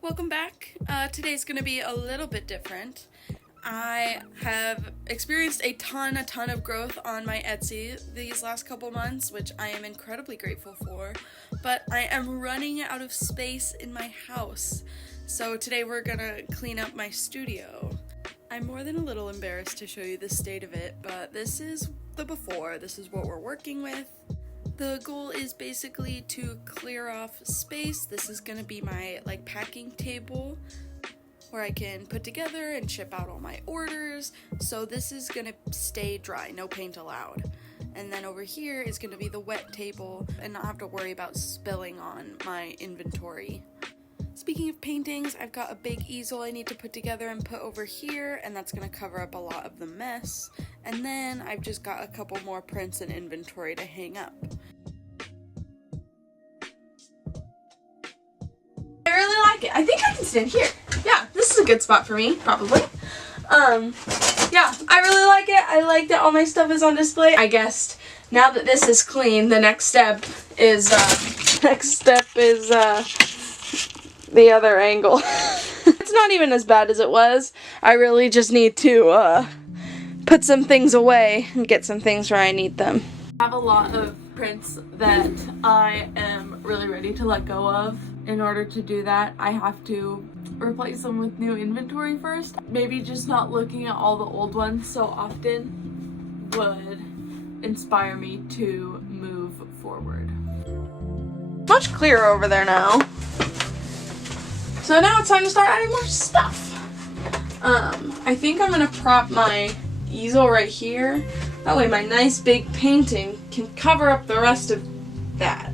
Welcome back. Today's going to be a little bit different. I have experienced a ton of growth on my Etsy these last couple months, which I am incredibly grateful for, but I am running out of space in my house. So today we're going to clean up my studio. I'm more than a little embarrassed to show you the state of it, but this is the before. This is what we're working with. The goal is basically to clear off space. This is going to be my packing table where I can put together and ship out all my orders. So this is going to stay dry, no paint allowed. And then over here is going to be the wet table and not have to worry about spilling on my inventory. Speaking of paintings, I've got a big easel I need to put together and put over here, and that's going to cover up a lot of the mess. And then I've just got a couple more prints and inventory to hang up. I really like it. I think I can stand here. Yeah, this is a good spot for me, probably. Yeah, I really like it. I like that all my stuff is on display. I guess now that this is clean, the next step is the other angle. It's not even as bad as it was. I really just need to put some things away and get some things where I need them. I have a lot of prints that I am really ready to let go of. In order to do that, I have to replace them with new inventory first. Maybe just not looking at all the old ones so often would inspire me to move forward. Much clearer over there now. So now it's time to start adding more stuff. I think I'm gonna prop my easel right here. That way my nice big painting can cover up the rest of that.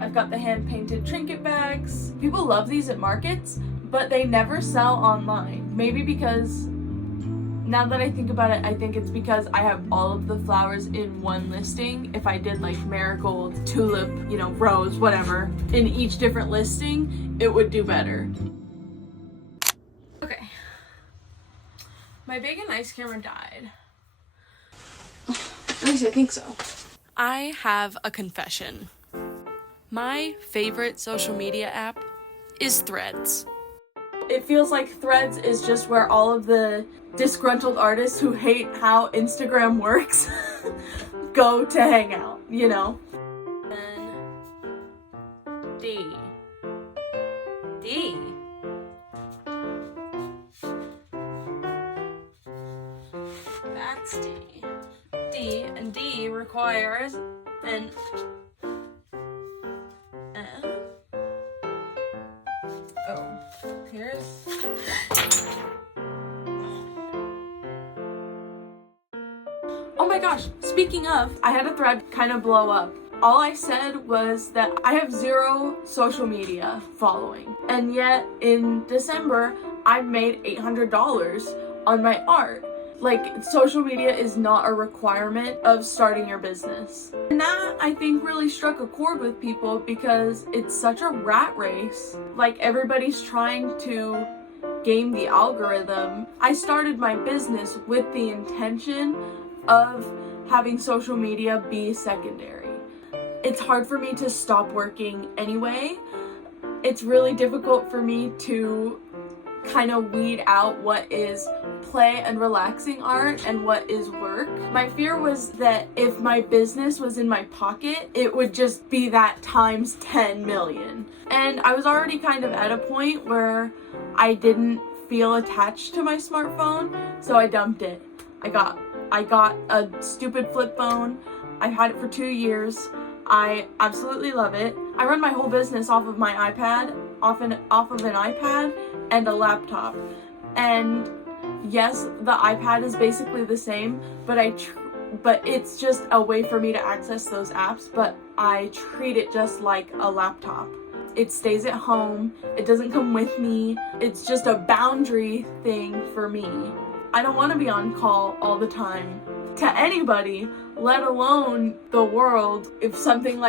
I've got the hand-painted trinket bags. People love these at markets, but they never sell online. Maybe because, now that I think about it, I think it's because I have all of the flowers in one listing. If I did marigold, tulip, rose, whatever, in each different listing, it would do better. Okay. My big and nice camera died. At least I think so. I have a confession. My favorite social media app is Threads. It feels like Threads is just where all of the disgruntled artists who hate how Instagram works go to hang out, And D. That's D. And D requires an here's oh my gosh, speaking of, I had a thread kind of blow up. All I said was that I have 0 social media following, and yet in December I made $800 on my art. Social media is not a requirement of starting your business. And that, I think, really struck a chord with people because it's such a rat race. Everybody's trying to game the algorithm. I started my business with the intention of having social media be secondary. It's hard for me to stop working anyway. It's really difficult for me to kind of weed out what is play and relaxing art and what is work. My fear was that if my business was in my pocket, it would just be that times 10 million. And I was already kind of at a point where I didn't feel attached to my smartphone, so I dumped it. I got a stupid flip phone. I've had it for 2 years. I absolutely love it. I run my whole business off of my iPad, off of an iPad and a laptop. And yes, the iPad is basically the same, but it's just a way for me to access those apps, but I treat it just like a laptop. It stays at home. It doesn't come with me. It's just a boundary thing for me. I don't want to be on call all the time to anybody, let alone the world. If something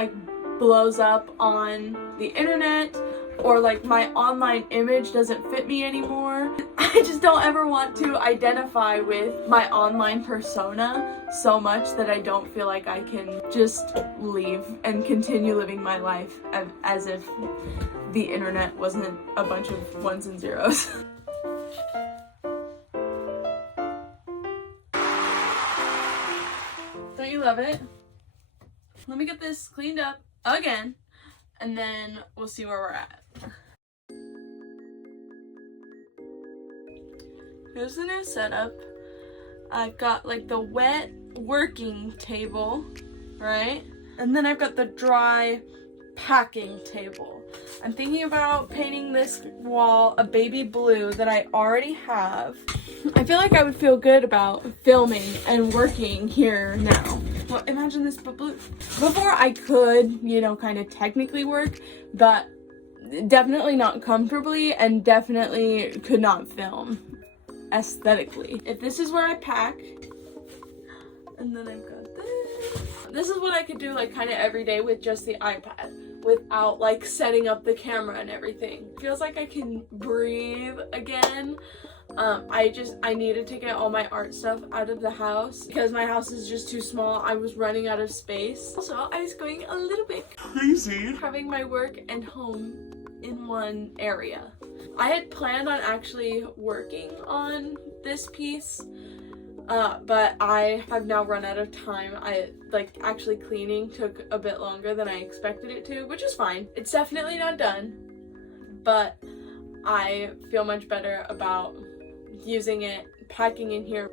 blows up on the internet, or like my online image doesn't fit me anymore. I just don't ever want to identify with my online persona so much that I don't feel like I can just leave and continue living my life as if the internet wasn't a bunch of ones and zeros. Don't you love it? Let me get this cleaned up again, and then we'll see where we're at. Here's the new setup. I've got like the wet working table, right? And then I've got the dry packing table. I'm thinking about painting this wall a baby blue that I already have. I feel like I would feel good about filming and working here now. Well, imagine this but blue. Before I could, you know, kind of technically work, but definitely not comfortably and definitely could not film aesthetically. If this is where I pack, and then I've got this. This is what I could do like kind of every day with just the iPad without like setting up the camera and everything. Feels like I can breathe again. I needed to get all my art stuff out of the house because my house is just too small. I was running out of space. Also, I was going a little bit crazy having my work and home in one area. I had planned on actually working on this piece, but I have now run out of time. Actually cleaning took a bit longer than I expected it to, which is fine. It's definitely not done, but I feel much better about using it, packing in here.